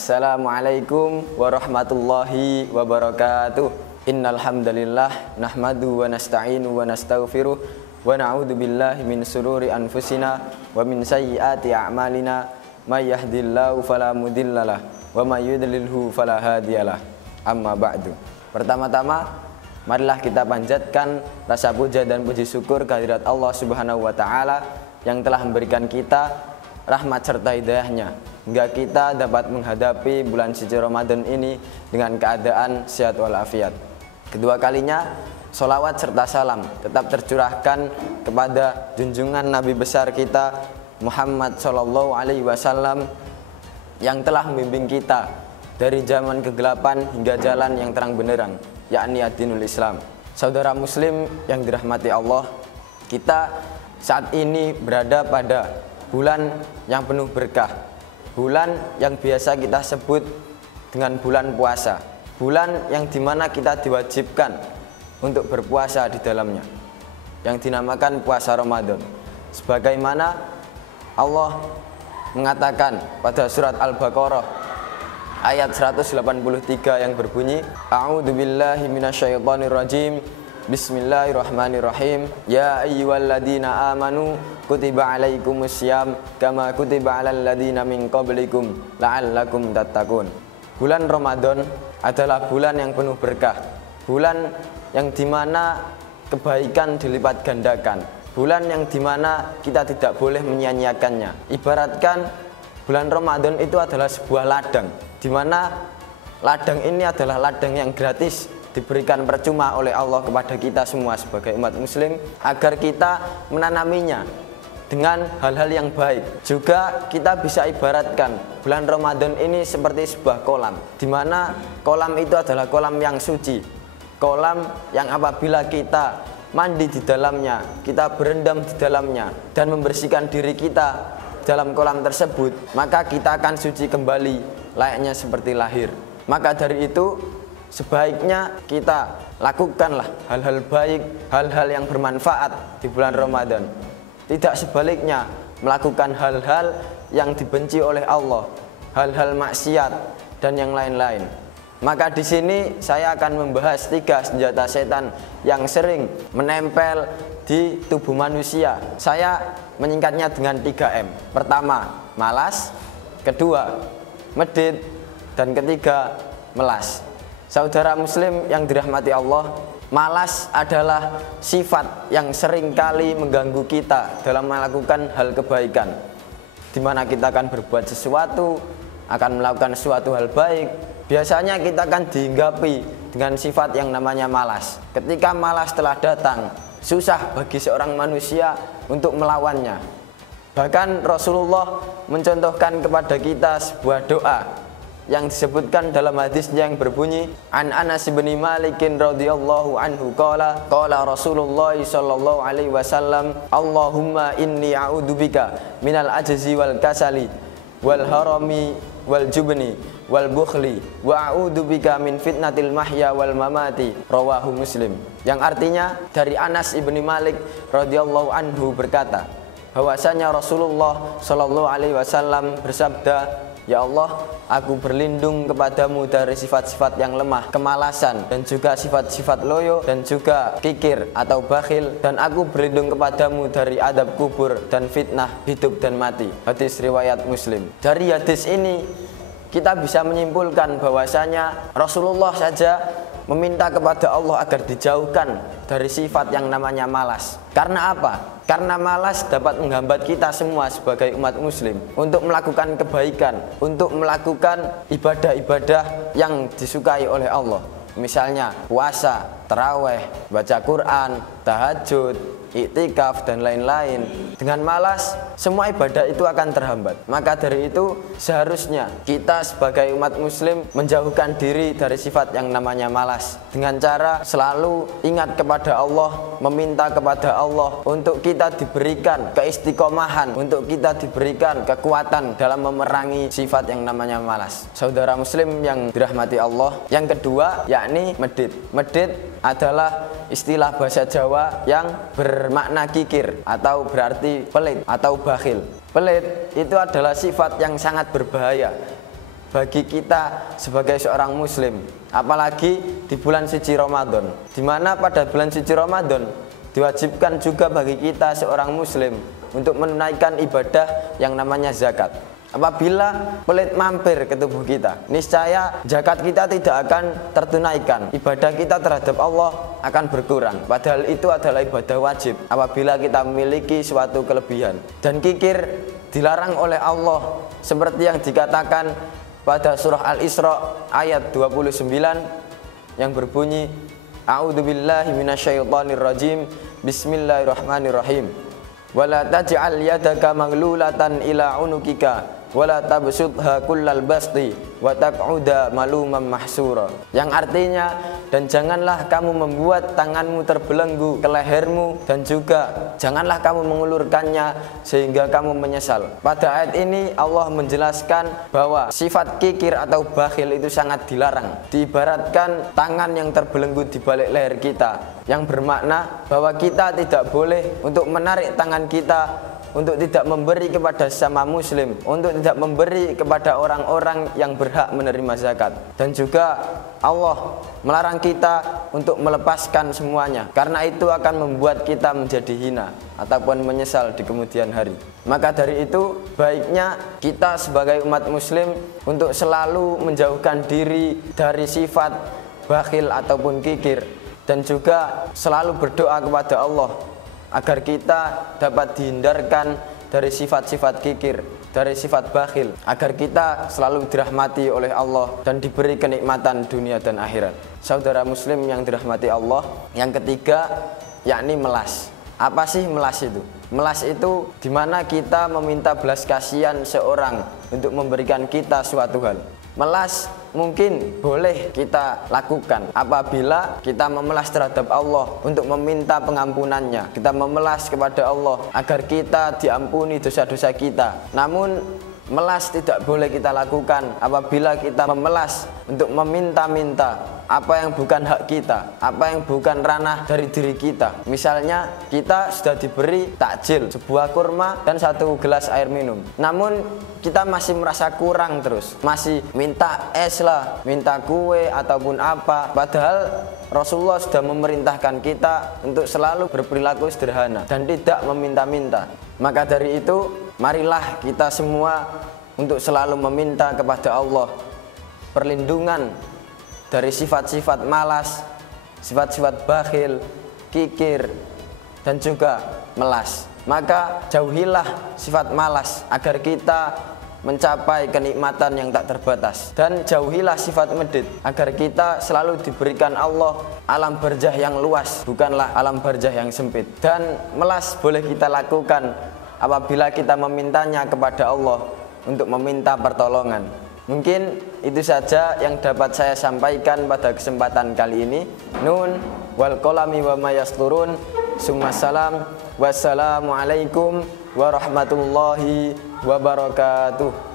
Assalamualaikum warahmatullahi wabarakatuh. Innal hamdalillah nahmadu wa nasta'inu wa nastaghfiruh wa na'udzu billahi min sururi anfusina wa min sayyiati a'malina may yahdihillahu fala mudhillalah wa may yudlilhu fala hadiyalah. Amma ba'du. Pertama-tama marilah kita panjatkan rasa puja dan puji syukur kehadirat Allah Subhanahu wa taala yang telah memberikan kita rahmat serta hidayahnya hingga kita dapat menghadapi bulan suci Ramadan ini dengan keadaan sehat walafiat. Kedua kalinya sholawat serta salam tetap tercurahkan kepada junjungan Nabi besar kita Muhammad Shallallahu Alaihi Wasallam yang telah membimbing kita dari zaman kegelapan hingga jalan yang terang benderang, yakni ad-dinul Islam. Saudara muslim yang dirahmati Allah, kita saat ini berada pada bulan yang penuh berkah, bulan yang biasa kita sebut dengan bulan puasa, bulan yang dimana kita diwajibkan untuk berpuasa di dalamnya, yang dinamakan puasa Ramadan. Sebagaimana Allah mengatakan pada surat Al-Baqarah ayat 183 yang berbunyi, A'udzubillahi minasyaitonirrajim, Bismillahirrahmanirrahim. Ya ayyuhalladzina amanu kutiba alaikumussyam kama kutiba alal ladzina min qablikum la'allakum tattaqun. Bulan Ramadan adalah bulan yang penuh berkah, bulan yang dimana kebaikan dilipat gandakan, bulan yang dimana kita tidak boleh menyia-nyiakannya. Ibaratkan bulan Ramadan itu adalah sebuah ladang, dimana ladang ini adalah ladang yang gratis, diberikan percuma oleh Allah kepada kita semua sebagai umat muslim agar kita menanaminya dengan hal-hal yang baik. Juga kita bisa ibaratkan bulan Ramadan ini seperti sebuah kolam, di mana kolam itu adalah kolam yang suci, kolam yang apabila kita mandi di dalamnya, kita berendam di dalamnya dan membersihkan diri kita dalam kolam tersebut, maka kita akan suci kembali layaknya seperti lahir. Maka dari itu sebaiknya kita lakukanlah hal-hal baik, hal-hal yang bermanfaat di bulan Ramadan. Tidak sebaliknya melakukan hal-hal yang dibenci oleh Allah, hal-hal maksiat dan yang lain-lain. Maka di sini saya akan membahas 3 senjata setan yang sering menempel di tubuh manusia. Saya menyingkatnya dengan 3M. Pertama, malas. Kedua, medit. Dan ketiga, melas. Saudara muslim yang dirahmati Allah, malas adalah sifat yang sering kali mengganggu kita dalam melakukan hal kebaikan, di mana kita akan berbuat sesuatu, akan melakukan suatu hal baik. Biasanya kita akan dihinggapi dengan sifat yang namanya malas. Ketika malas telah datang, susah bagi seorang manusia untuk melawannya. Bahkan Rasulullah mencontohkan kepada kita sebuah doa yang disebutkan dalam hadisnya yang berbunyi, An Anas bin Malik radhiyallahu anhu qala Rasulullah sallallahu alaihi wasallam, Allahumma inni a'udzubika minal ajzi wal kasali wal harami wal jubni wal bukhli wa a'udzubika min fitnatil mahya wal mamati. Rawahu Muslim. Yang artinya dari Anas bin Malik radhiyallahu anhu berkata bahwasanya Rasulullah sallallahu alaihi wasallam bersabda, Ya Allah, aku berlindung kepadamu dari sifat-sifat yang lemah, kemalasan, dan juga sifat-sifat loyo, dan juga kikir atau bakhil. Dan aku berlindung kepadamu dari adab kubur dan fitnah hidup dan mati. Hadis riwayat Muslim. Dari hadis ini kita bisa menyimpulkan bahwasanya Rasulullah saja meminta kepada Allah agar dijauhkan dari sifat yang namanya malas. Karena apa? Karena malas dapat menghambat kita semua sebagai umat muslim untuk melakukan kebaikan, untuk melakukan ibadah-ibadah yang disukai oleh Allah. Misalnya puasa, taraweh, baca Quran, tahajud, iktikaf dan lain-lain. Dengan malas, semua ibadah itu akan terhambat. Maka dari itu seharusnya kita sebagai umat muslim menjauhkan diri dari sifat yang namanya malas dengan cara selalu ingat kepada Allah, meminta kepada Allah untuk kita diberikan keistiqomahan, untuk kita diberikan kekuatan dalam memerangi sifat yang namanya malas. Saudara muslim yang dirahmati Allah, yang kedua yakni medit. Medit adalah istilah bahasa Jawa yang bermakna kikir atau berarti pelit atau bakhil. Pelit itu adalah sifat yang sangat berbahaya bagi kita sebagai seorang muslim, apalagi di bulan suci Ramadan, di mana pada bulan suci Ramadan diwajibkan juga bagi kita seorang muslim untuk menunaikan ibadah yang namanya zakat. Apabila pelit mampir ke tubuh kita, niscaya zakat kita tidak akan tertunaikan. Ibadah kita terhadap Allah akan berkurang. Padahal itu adalah ibadah wajib apabila kita memiliki suatu kelebihan. Dan kikir dilarang oleh Allah seperti yang dikatakan pada surah Al-Isra ayat 29 yang berbunyi, A'udzubillahi minasyaitonirrajim, Bismillahirrahmanirrahim. Wala taj'al yadaka maglulatan ila unukika wala tabsutha kullal basti wa taq'uda maluman mahsura. Yang artinya, dan janganlah kamu membuat tanganmu terbelenggu ke lehermu, dan juga janganlah kamu mengulurkannya sehingga kamu menyesal. Pada ayat ini Allah menjelaskan bahwa sifat kikir atau bakhil itu sangat dilarang. Diibaratkan tangan yang terbelenggu di balik leher kita, yang bermakna bahwa kita tidak boleh untuk menarik tangan kita untuk tidak memberi kepada sesama muslim, untuk tidak memberi kepada orang-orang yang berhak menerima zakat. Dan juga Allah melarang kita untuk melepaskan semuanya, karena itu akan membuat kita menjadi hina ataupun menyesal di kemudian hari. Maka dari itu baiknya kita sebagai umat muslim untuk selalu menjauhkan diri dari sifat bakhil ataupun kikir, dan juga selalu berdoa kepada Allah agar kita dapat dihindarkan dari sifat-sifat kikir, dari sifat bakhil, agar kita selalu dirahmati oleh Allah dan diberi kenikmatan dunia dan akhirat. Saudara muslim yang dirahmati Allah, yang ketiga yakni melas. Apa sih melas itu? Melas itu dimana kita meminta belas kasihan seorang untuk memberikan kita suatu hal. Melas mungkin boleh kita lakukan apabila kita memelas terhadap Allah untuk meminta pengampunannya. Kita memelas kepada Allah agar kita diampuni dosa-dosa kita. Namun melas tidak boleh kita lakukan apabila kita memelas untuk meminta-minta apa yang bukan hak kita, apa yang bukan ranah dari diri kita. Misalnya kita sudah diberi takjil, sebuah kurma dan 1 gelas air minum, namun kita masih merasa kurang terus, masih minta es lah, minta kue ataupun apa. Padahal Rasulullah sudah memerintahkan kita untuk selalu berperilaku sederhana dan tidak meminta-minta. Maka dari itu, marilah kita semua untuk selalu meminta kepada Allah perlindungan dari sifat-sifat malas, sifat-sifat bakhil, kikir, dan juga melas. Maka jauhilah sifat malas agar kita mencapai kenikmatan yang tak terbatas, dan jauhilah sifat medit agar kita selalu diberikan Allah alam barzah yang luas, bukanlah alam barzah yang sempit. Dan melas boleh kita lakukan apabila kita memintanya kepada Allah untuk meminta pertolongan. Mungkin itu saja yang dapat saya sampaikan pada kesempatan kali ini. Nun wal qalami wa ma yasturun. Summa salam. Wassalamualaikum warahmatullahi wabarakatuh.